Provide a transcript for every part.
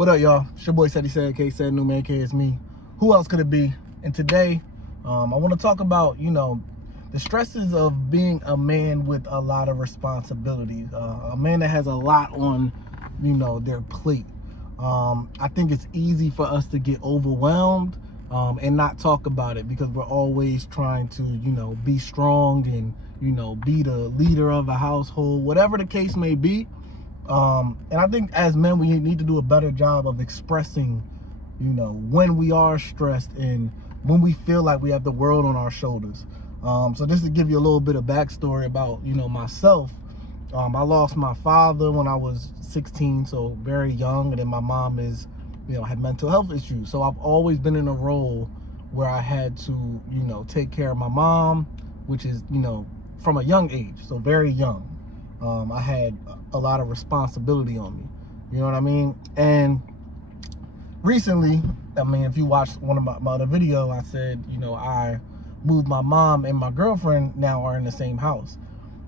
What up, y'all? It's your boy CED Said, K said, new man K is me. Who else could it be? And today, I want to talk about, the stresses of being a man with a lot of responsibilities. A man that has a lot on, their plate. I think it's easy for us to get overwhelmed and not talk about it because we're always trying to, be strong and, be the leader of a household, whatever the case may be. And I think as men, we need to do a better job of expressing, when we are stressed and when we feel like we have the world on our shoulders. So just to give you a little bit of backstory about, myself, I lost my father when I was 16, so very young. And then my mom had mental health issues. So I've always been in a role where I had to, take care of my mom, which is, from a young age, so very young. I had a lot of responsibility on me, you know what I mean? And recently, if you watched one of my other video, I said, I moved my mom and my girlfriend now are in the same house.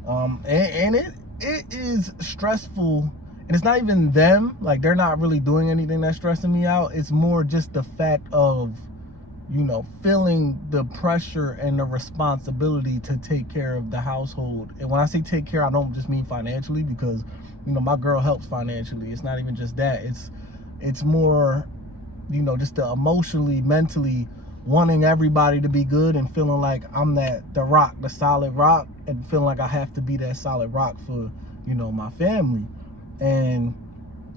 And it is stressful, and it's not even them, like they're not really doing anything that's stressing me out. It's more just the fact of, feeling the pressure and the responsibility to take care of the household. And when I say take care, I don't just mean financially, because, my girl helps financially. It's not even just that. It's more, just the emotionally, mentally wanting everybody to be good and feeling like I'm the solid rock, and feeling like I have to be that solid rock for, my family. And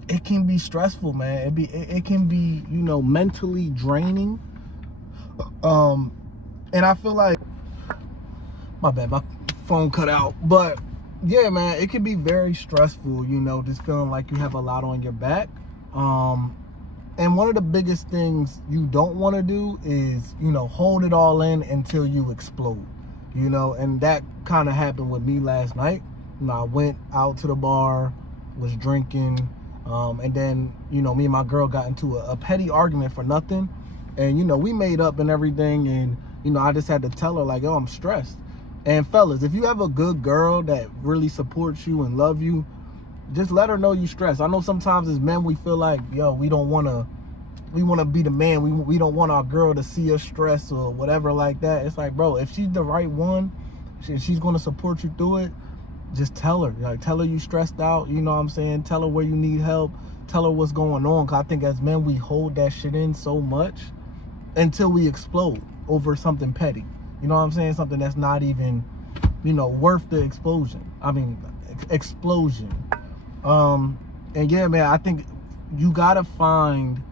it can be stressful, man. It can be, mentally draining. And I feel like, my bad, my phone cut out. But yeah, man, it can be very stressful, just feeling like you have a lot on your back. And one of the biggest things you don't want to do is, hold it all in until you explode, and that kind of happened with me last night. I went out to the bar, was drinking, and then, me and my girl got into a petty argument for nothing. And, we made up and everything. And, I just had to tell her, like, yo, I'm stressed. And fellas, if you have a good girl that really supports you and love you, just let her know you stressed. I know sometimes as men, we feel like, yo, we want to be the man. We don't want our girl to see us stressed or whatever like that. It's like, bro, if she's the right one, she's going to support you through it. Just tell her, tell her you stressed out. You know what I'm saying? Tell her where you need help. Tell her what's going on. Because I think as men, we hold that shit in so much until we explode over something petty. You know what I'm saying? Something that's not even, worth the explosion. Explosion. And yeah, man, I think you gotta find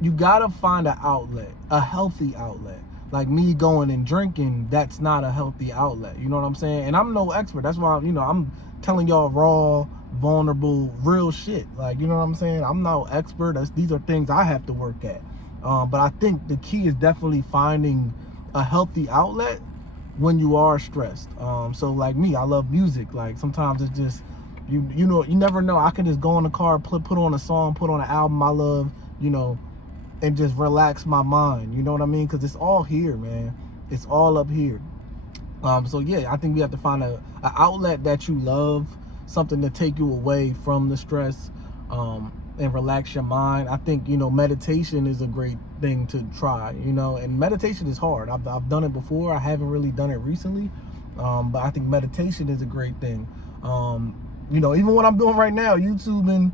an outlet, a healthy outlet. Like me going and drinking, that's not a healthy outlet. You know what I'm saying? And I'm no expert. That's why, I'm telling y'all raw, vulnerable, real shit. Like, you know what I'm saying? I'm no expert. These are things I have to work at. But I think the key is definitely finding a healthy outlet when you are stressed. So like me, I love music. Like sometimes it's just, you never know. I can just go in the car, put on a song, put on an album I love, and just relax my mind. You know what I mean? Because it's all here, man. It's all up here. So yeah, I think we have to find an outlet that you love, something to take you away from the stress, and relax your mind. I think, meditation is a great thing to try, and meditation is hard. I've done it before. I haven't really done it recently. But I think meditation is a great thing. Even what I'm doing right now, YouTube and,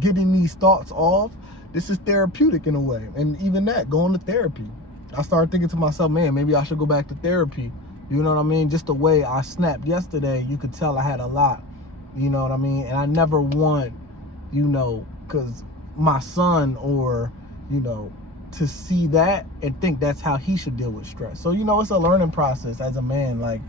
getting these thoughts off, this is therapeutic in a way. And even that, going to therapy, I started thinking to myself, man, maybe I should go back to therapy. You know what I mean? Just the way I snapped yesterday, you could tell I had a lot, you know what I mean? And I never want, because my son or, to see that and think that's how he should deal with stress. So, it's a learning process as a man. Like,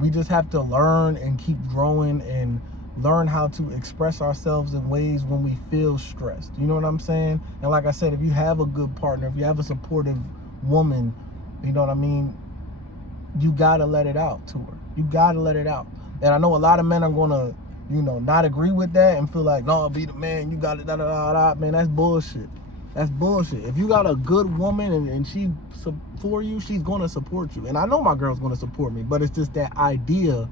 we just have to learn and keep growing and learn how to express ourselves in ways when we feel stressed. You know what I'm saying? And like I said, if you have a good partner, if you have a supportive woman, you know what I mean? You got to let it out to her. You got to let it out. And I know a lot of men are going to, not agree with that and feel like, no, be the man, you got it, man, that's bullshit. That's bullshit. If you got a good woman and she for you, she's going to support you. And I know my girl's going to support me, but it's just that idea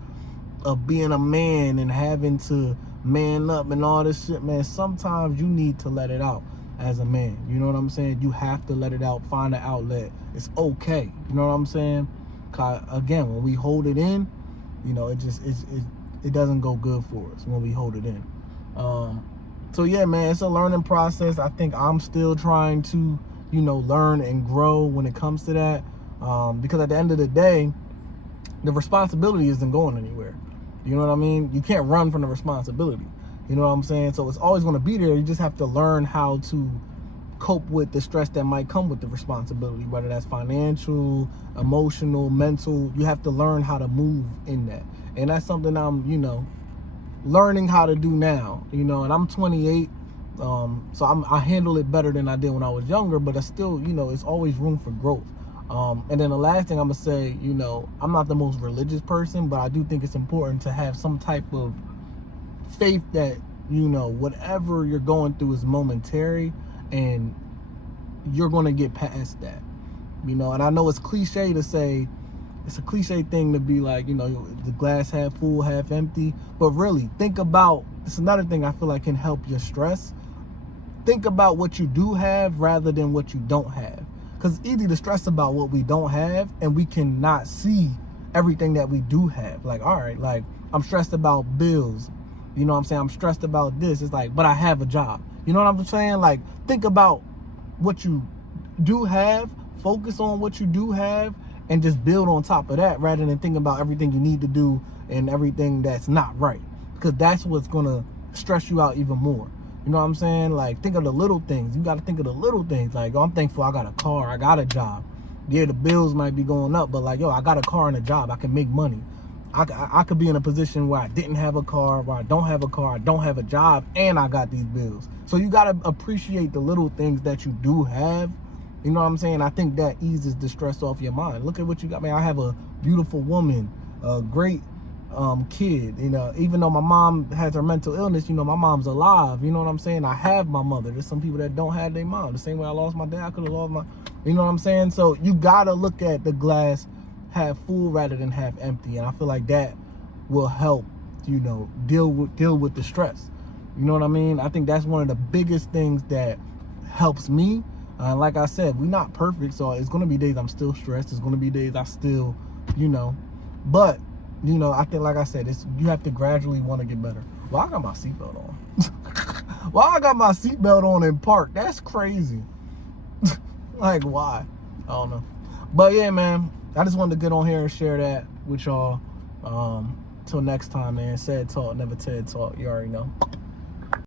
of being a man and having to man up and all this shit, man. Sometimes you need to let it out as a man. You know what I'm saying? You have to let it out, find an outlet. It's okay. You know what I'm saying? 'Cause again, when we hold it in, you know, it doesn't go good for us when we hold it in. So yeah, man, it's a learning process. I think I'm still trying to, you know, learn and grow when it comes to that. Because at the end of the day, the responsibility isn't going anywhere. You know what I mean? You can't run from the responsibility. You know what I'm saying? So it's always going to be there. You just have to learn how to cope with the stress that might come with the responsibility, whether that's financial, emotional, mental. You have to learn how to move in that. And that's something I'm, you know, learning how to do now, you know, and I'm 28. So I handle it better than I did when I was younger, but I still, you know, it's always room for growth. And then the last thing I'm gonna say, you know, I'm not the most religious person, but I do think it's important to have some type of faith that, you know, whatever you're going through is momentary and you're gonna get past that, you know. And I know it's cliche to say, it's a cliche thing to be like, you know, the glass half full, half empty, but really think about, it's another thing I feel like can help your stress. Think about what you do have rather than what you don't have. Because it's easy to stress about what we don't have and we cannot see everything that we do have. Like, all right, like I'm stressed about bills. You know what I'm saying? I'm stressed about this. It's like, but I have a job. You know what I'm saying? Like, think about what you do have, focus on what you do have, and just build on top of that rather than thinking about everything you need to do and everything that's not right. Because that's what's going to stress you out even more. You know what I'm saying? Like, think of the little things. You got to think of the little things. Like, oh, I'm thankful I got a car. I got a job. Yeah, the bills might be going up, but like, yo, I got a car and a job. I can make money. I could be in a position where I didn't have a car, where I don't have a car, I don't have a job, and I got these bills. So you got to appreciate the little things that you do have. You know what I'm saying? I think that eases the stress off your mind. Look at what you got. Man, I have a beautiful woman, a great kid. You know, even though my mom has her mental illness, you know, my mom's alive. You know what I'm saying? I have my mother. There's some people that don't have their mom. The same way I lost my dad, I could have lost my, you know what I'm saying? So you got to look at the glass half full rather than half empty. And I feel like that will help, you know, deal with the stress. You know what I mean? I think that's one of the biggest things that helps me. Like I said, we're not perfect, so it's going to be days I'm still stressed. It's going to be days I still, you know, but, you know, I think, like I said, you have to gradually want to get better. Well, I got my seatbelt on. Well, I got my seatbelt on in park. That's crazy. Like, why? I don't know. But yeah, man, I just wanted to get on here and share that with y'all. Till next time, man. CED Talk, never TED Talk. You already know.